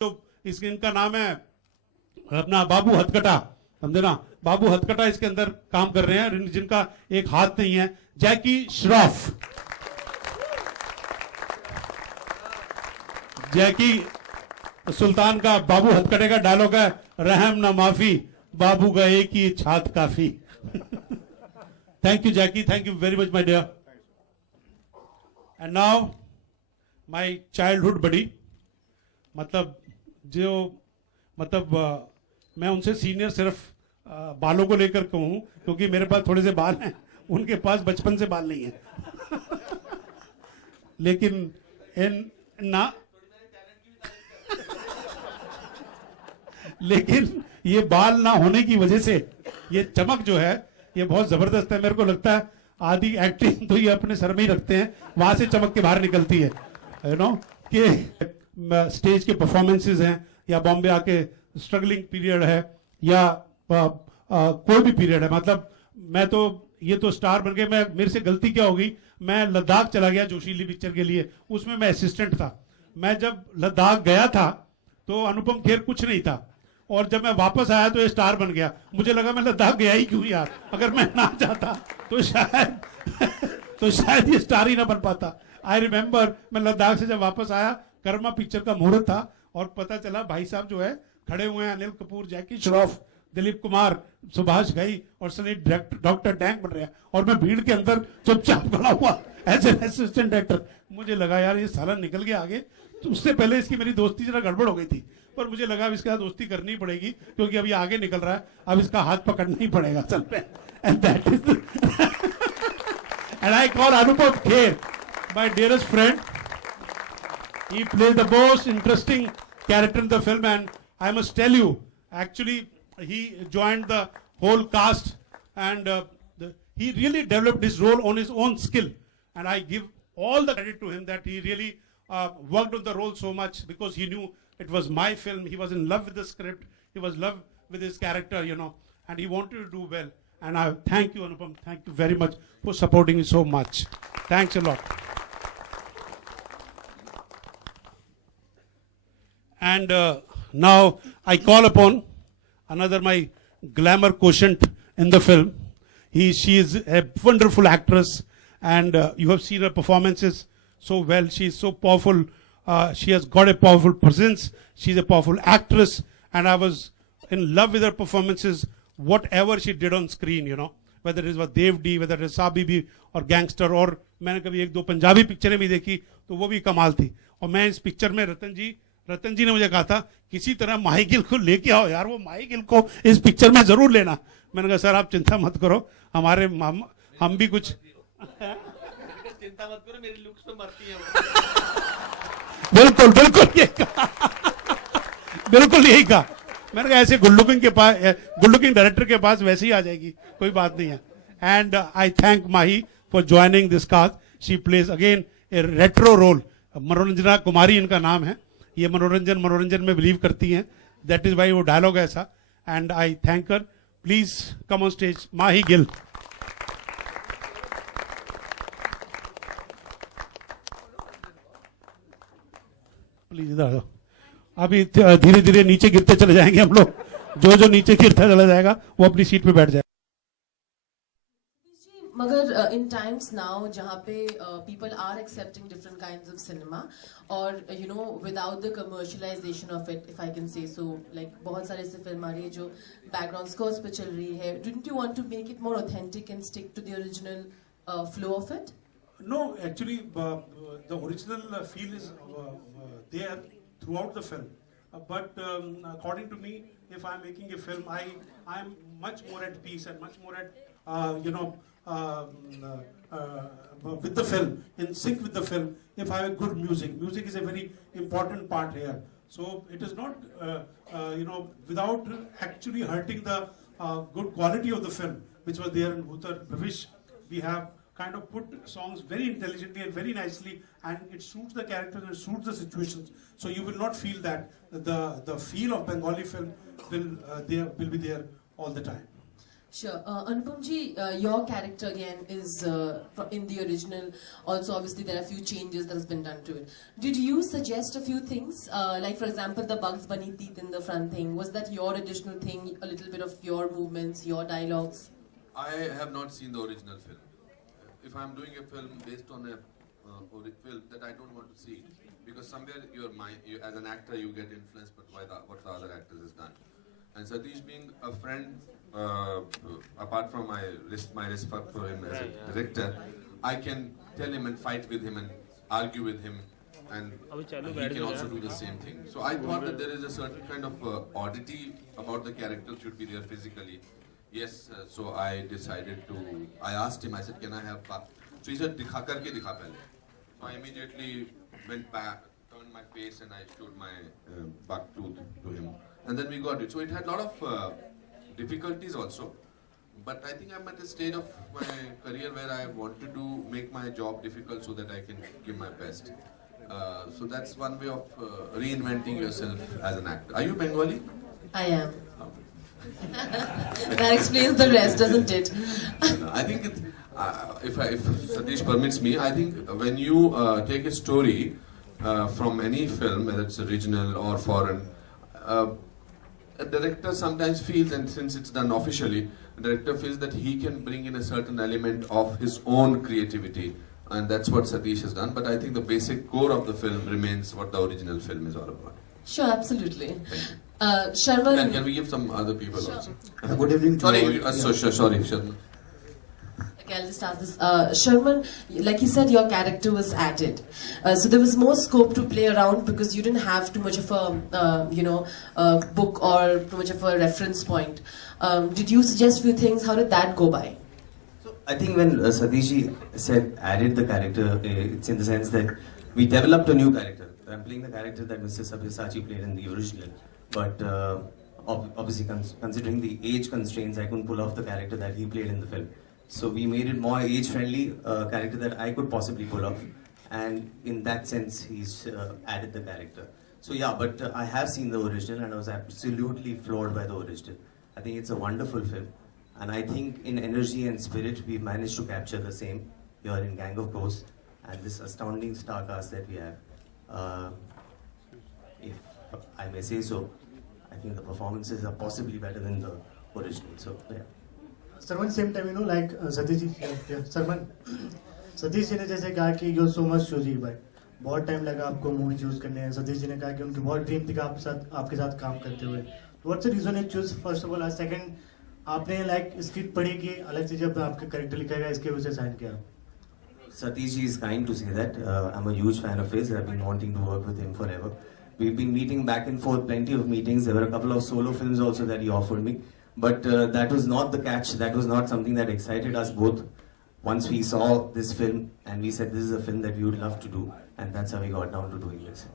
तो इनका नाम है अपना बाबू हथकटा, समझे ना, बाबू हथकटा इसके अंदर काम कर रहे हैं, जिनका एक हाथ नहीं है, जैकी श्रॉफ। जैकी सुल्तान का बाबू हथकटे का डायलॉग है, रहम ना माफी, बाबू का एक ही छात काफी। Thank you Jackie, thank you very much my dear. And now my childhood buddy, मतलब जो मैं उनसे सीनियर सिर्फ बालों को लेकर कहूं, क्योंकि मेरे पास थोड़े से बाल हैं, उनके पास बचपन से बाल नहीं है। लेकिन लेकिन ये बाल ना होने की वजह से ये चमक जो है ये बहुत जबरदस्त है। मेरे को लगता है आधी एक्टिंग तो ये अपने सर में ही रखते हैं, वहां से चमक के बाहर निकलती है, यू नो, कि स्टेज के परफॉर्मेंसेस हैं या बॉम्बे आके स्ट्रगलिंग पीरियड है या कोई भी पीरियड है, मतलब मैं तो ये तो स्टार बन गए। मैं, मेरे से गलती क्या होगी, मैं लद्दाख चला गया जोशीली पिक्चर के लिए, उसमें मैं असिस्टेंट था। मैं जब लद्दाख गया था तो अनुपम खेर कुछ नहीं था, और जब मैं वापस आया तो ये स्टार बन गया। मुझे लगा मैं लद्दाख गया ही क्यों यार, अगर मैं ना जाता तो शायद ये स्टार ही ना बन पाता। आई रिमेम्बर मैं लद्दाख से जब वापस आया, कर्मा पिक्चर का मुहूर्त था, और पता चला भाई साहब जो है खड़े हुए हैं, अनिल कपूर, जैकी श्रॉफ, दिलीप कुमार, सुभाष घई और सनी डॉक्टर डैंग बन रहे हैं, और मैं भीड़ के अंदर चुपचाप खड़ा हुआ एज एन असिस्टेंट डायरेक्टर। मुझे लगा यार ये साला निकल गया आगे, तो उससे पहले इसकी मेरी दोस्ती जरा गड़बड़ हो गई थी, पर मुझे लगा अब इसके साथ दोस्ती करनी पड़ेगी, क्योंकि अभी आगे निकल रहा है, अब इसका हाथ पकड़ना ही पड़ेगा असल में। And that is and I call Anupam Kher my dearest friend. He plays the most interesting character in the film, and I must tell you, actually, he joined the whole cast, and he really developed his role on his own skill, and I give all the credit to him that he really worked on the role so much, because he knew it was my film. He was in love with the script. He was in love with his character, you know, and he wanted to do well. And I thank you, Anupam. Thank you very much for supporting me so much. Thanks a lot. And now I call upon another my glamour quotient in the film. She is a wonderful actress, and you have seen her performances so well. She is so powerful. She has got a powerful presence. She is a powerful actress, and I was in love with her performances. Whatever she did on screen, you know, whether it was Dev D, whether it was Sabi or Gangster, और मैंने कभी एक दो पंजाबी पिक्चरें भी देखी तो वो भी कमाल थी। और मैं इस पिक्चर में रतन जी ने मुझे कहा था किसी तरह माही गिल को लेके आओ यार, वो माही गिल को इस पिक्चर में जरूर लेना। मैंने कहा सर आप चिंता मत करो, हमारे हम भी कुछ चिंता मत करो, मेरी लुक्स पे मरती है। बिल्कुल बिल्कुल ये कहा, बिल्कुल यही कहा। मैंने कहा ऐसे गुड लुकिंग डायरेक्टर के पास वैसे ही आ जाएगी, कोई बात नहीं है। And I thank Mahi for joining this cast. She plays again a retro role. Manoranjana Kumari इनका नाम है। ये मनोरंजन में बिलीव करती हैं, दैट इज वाई वो डायलॉग है ऐसा। And I thank her. Please come on stage Mahi Gill. Please इधर। अभी धीरे धीरे नीचे गिरते चले जाएंगे हम लोग, जो नीचे गिरता चला जाएगा वो अपनी सीट पे बैठ जाएगा। मगर इन टाइम्स नाउ जहाँ पे people are accepting different kinds of cinema, और you know without the commercialization of it, if I can say so, like बहुत सारे ऐसे फिल्म आ रही है जो बैकग्राउंड स्कोर्स पे चल रही है। Didn't you want to make it more authentic and stick to the original flow of it? No, actually, the original feel is there throughout the film. But according to me, if I'm making a film, I'm much more at peace and much more at, with the film, in sync with the film, if I have good music. Music is a very important part here. So it is not, without actually hurting the good quality of the film, which was there in Bhutar Bhavish. We have kind of put songs very intelligently and very nicely, and it suits the characters and it suits the situations. So you will not feel that the feel of Bengali film will be there all the time. Sure. Anupam ji, your character again is in the original. Also, obviously, there are a few changes that has been done to it. Did you suggest a few things? Like, for example, the Bugs Bunny teeth in the front thing. Was that your additional thing? A little bit of your movements, your dialogues? I have not seen the original film. If I'm doing a film based on a film that I don't want to see, because somewhere your mind, as an actor, you get influenced by what the other actors has done. And Satish being a friend, apart from my respect for him as a director, I can tell him and fight with him and argue with him, and he can also do the same thing. So I thought that there is a certain kind of oddity about the character should be there physically. Yes, so I decided to, I asked him, I said, can I have buck? So he said, dikha karke dikha pehle. So I immediately went back, turned my face and I showed my buck tooth to him. And then we got it. So it had a lot of difficulties also. But I think I'm at a stage of my career where I wanted to make my job difficult so that I can give my best. So that's one way of reinventing yourself as an actor. Are you Bengali? I am. That explains the rest, doesn't it? I think if Satish permits me, I think when you take a story from any film, whether it's original or foreign, a director sometimes feels, and since it's done officially, a director feels that he can bring in a certain element of his own creativity, and that's what Satish has done. But I think the basic core of the film remains what the original film is all about. Sure, absolutely. Thank you. Sharman. And can we give some other people also? Good evening to Sorry, all. sorry, Sharma. Okay, I'll just ask this. Sharman, like you said, your character was added. So there was more scope to play around because you didn't have too much of a, book or too much of a reference point. Did you suggest a few things? How did that go by? So I think when Satishji said added the character, it's in the sense that we developed a new character. I'm playing the character that Mr. Sabyasachi played in the original. But obviously considering the age constraints, I couldn't pull off the character that he played in the film. So we made it more age-friendly, character that I could possibly pull off. And in that sense, he's added the character. So yeah, but I have seen the original and I was absolutely floored by the original. I think it's a wonderful film. And I think in energy and spirit, we managed to capture the same here in Gang of Ghosts and this astounding star cast that we have. If I may say so, I think the performances are possibly better than the original. So yeah. Sarman, same time, like Satish ji, Sarman, Satish ji ने जैसे कहा कि you so much choosy भाई, बहुत time लगा आपको movie choose करने हैं. सतीश जी ने कहा कि उनकी बहुत ड्रीम थी कि आपके साथ काम करते हुए. What's the reason you choose first of all, second आपने लाइक स्क्रिप्ट पढ़ी कि अलग से जब आपका कैरेक्टर लिखा गया इसके वजह से साइन किया? Satish ji is kind to say that. I'm a huge fan of his. I've been wanting to work with him forever. We've been meeting back and forth, plenty of meetings. There were a couple of solo films also that he offered me. But that was not the catch. That was not something that excited us both. Once we saw this film and we said this is a film that we would love to do, and that's how we got down to doing this.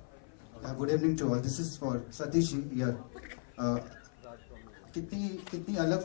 Good evening to all. This is for Satish ji here. कितनी अलग